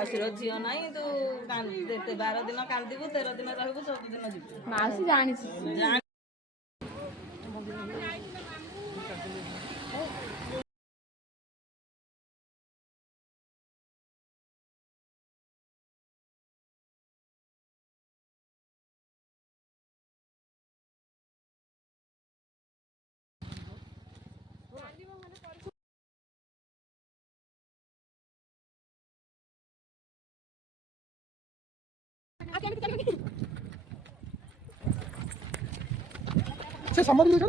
माउसी झील ना तू 12 दिन कांदू 13 दिन रहू 14 दिन जीव माउसी जानी से संबंध नहीं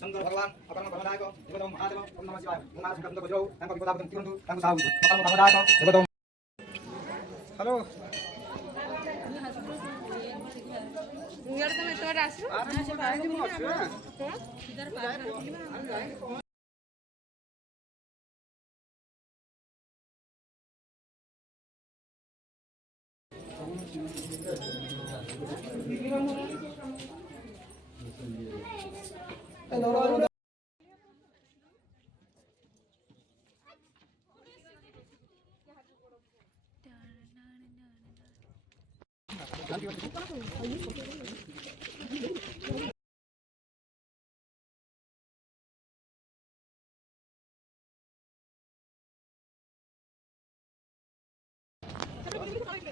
शंकर भगवान अपरम भगवानायक देवतम महादेव ओम नमः शिवाय ओम नमः शिवाय बजो तांको विपदापदं तिरंतु तांको साहु अपरम भगवानायक देवतम हेलो यार तुम तो आसो आरे से बाहर की मत इधर पार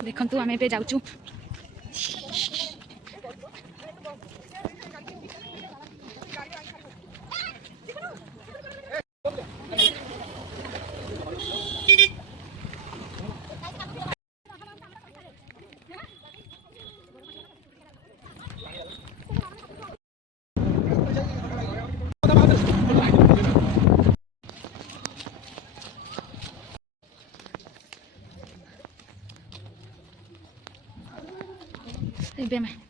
देखु आम ए जाऊँ में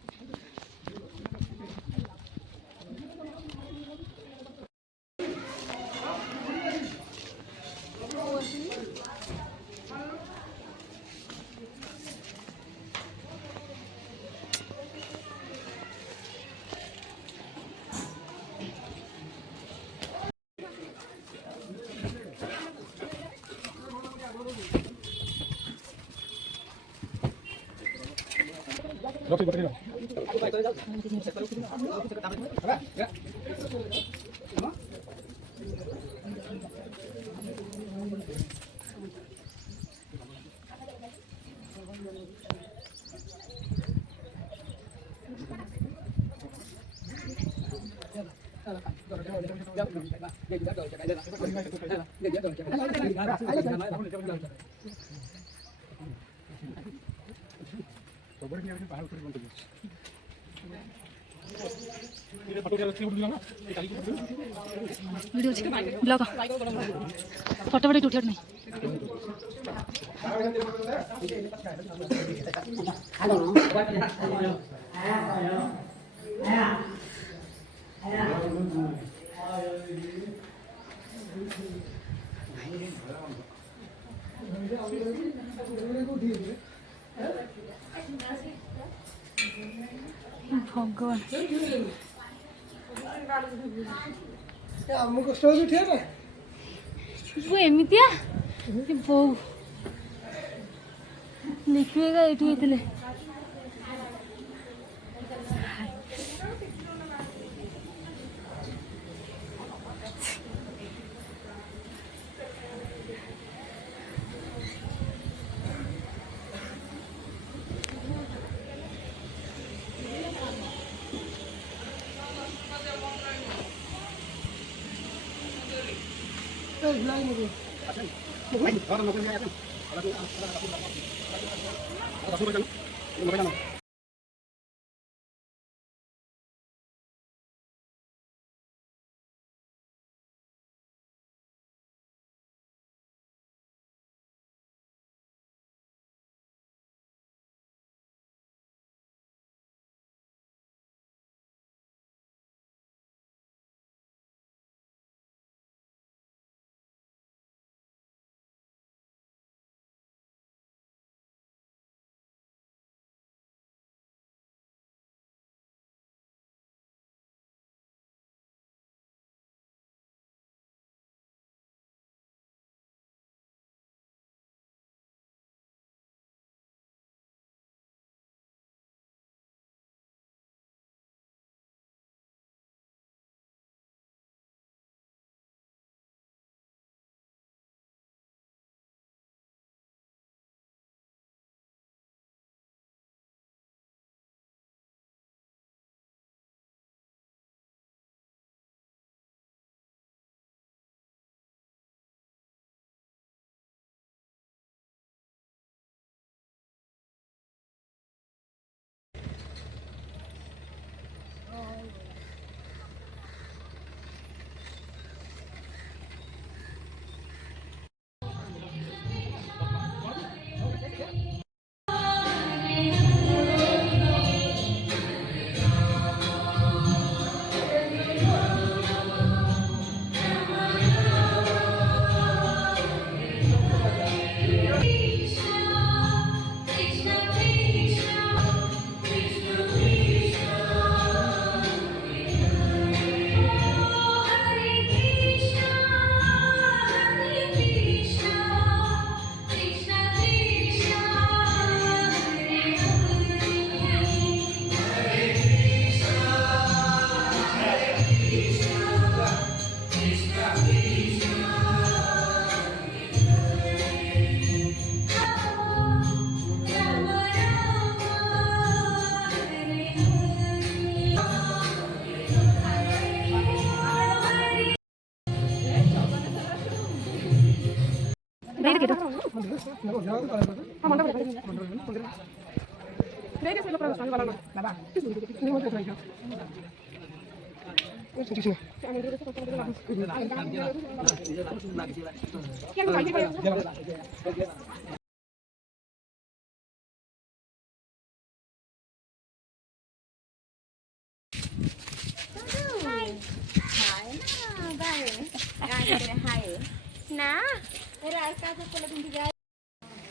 Rocky berarti. Ya. Video blog photo बड़े उठे नहीं भगवान ଆମକୁ କଷ୍ଟ ହଉଛି ଠିଆ ନା एमतिया बो लिखिएगा ये ହେଇଥିଲେ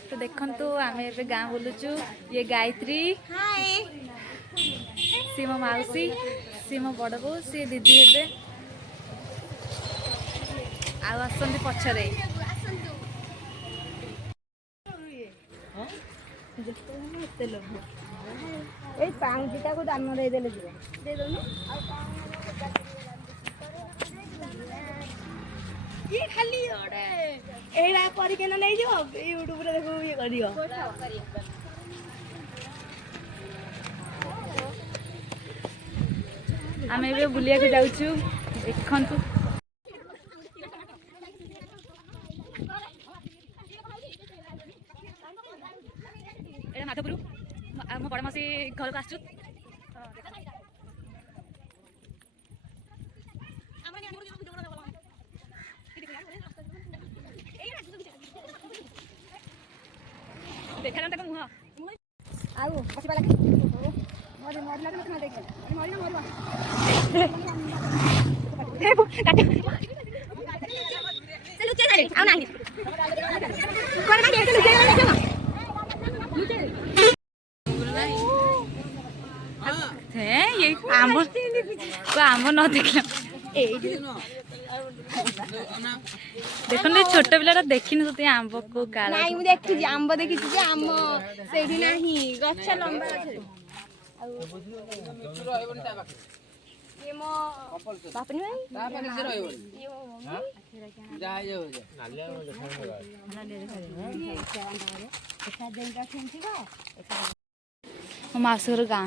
तो देखंतु आमे एबे गाँ बुलुचु ये गायत्री सी मो माउसी सी मो बड़ बो सी दीदी हेबे आउ आसंती पछरे ए पाउंजीटा को दान दे देले जीव दे दोनी ये खाली ओडे एरा करी के नै जो यूट्यूब रे देखो ये करियो आमे एबे बुलिया के जाउछु देखंतु ए माधवपुर मो बड़ मासी घर को आसछु देखा तक मुह आउ पछी वाला मोर मोरला के ना देख मोर ना मोरवा ए काट चलो चल आ ना ये आम को आम न देखला देखो छोट पिला देखी तो आंब को काला ନାଇଁ ମୁଁ ଦେଖିଛି ଆମ୍ବ ଦେଖିଛି ଯେ ଆମ ସେଇଠି ନାହିଁ ଗଛ ଲମ୍ବା ଗଛରେ ଇଏ ମୋ ବାପନି ଭାଇ ମୋ ମାଉସୀ ଘର ଗାଁ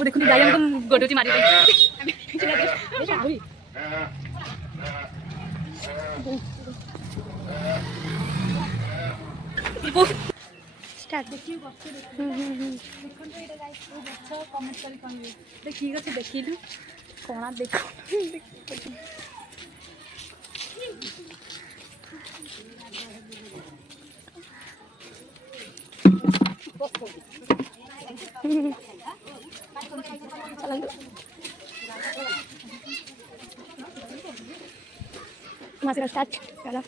देखो गाय हमको गोडोची मारी ठीक अच्छे देखिलु कणा देख masih start kalau